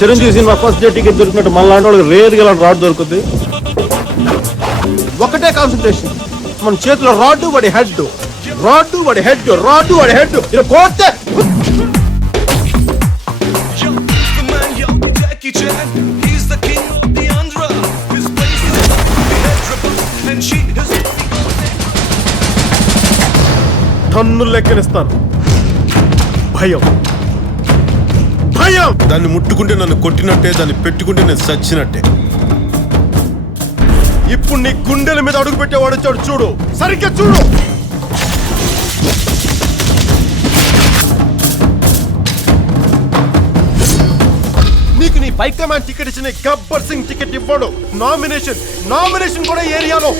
Chiranjeevi cinema first day ticket దొరికినట్టు మన లాంటి వాళ్ళకి రేర్ గా రాడ్ దొరుకుతుంది. ఒకటే కాన్సన్ట్రేషన్, మన చేతిలో రాడ్డు వాడి హెడ్, రాడ్డు వాడి హెడ్, రాడ్డు వాడి హెడ్. ఇలా కోస్తే టన్ను లెక్కనిస్తాను. భయం భయం. దాన్ని ముట్టుకుంటే నన్ను కొట్టినట్టే, దాన్ని పెట్టుకుంటే నేను చచ్చినట్టే. ఇప్పుడు నీ గుండెల మీద అడుగు పెట్టేవాడు వచ్చాడు చూడు, సరిగ్గా చూడు. నీకు నీ హైకమాండ్ టికెట్ ఇచ్చిన గబ్బర్ సింగ్ టికెట్ ఇవ్వడు. నామినేషన్ కూడా ఏరియాలో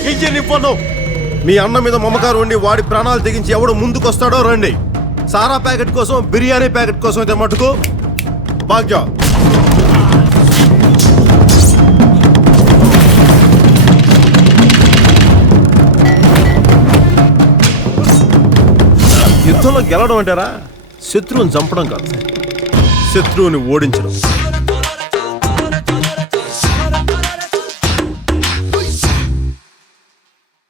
ఇవ్వను. మీ అన్న మీద మమకారం ఉండి వాడి ప్రాణాలు తెగించి ఎవడు ముందుకొస్తాడో రండి. సారా ప్యాకెట్ కోసం, బిర్యానీ ప్యాకెట్ కోసం అయితే మటుకు భాగ్య. యుద్ధంలో గెలవడం అంటారా శత్రువుని చంపడం కాదు, శత్రువుని ఓడించడం.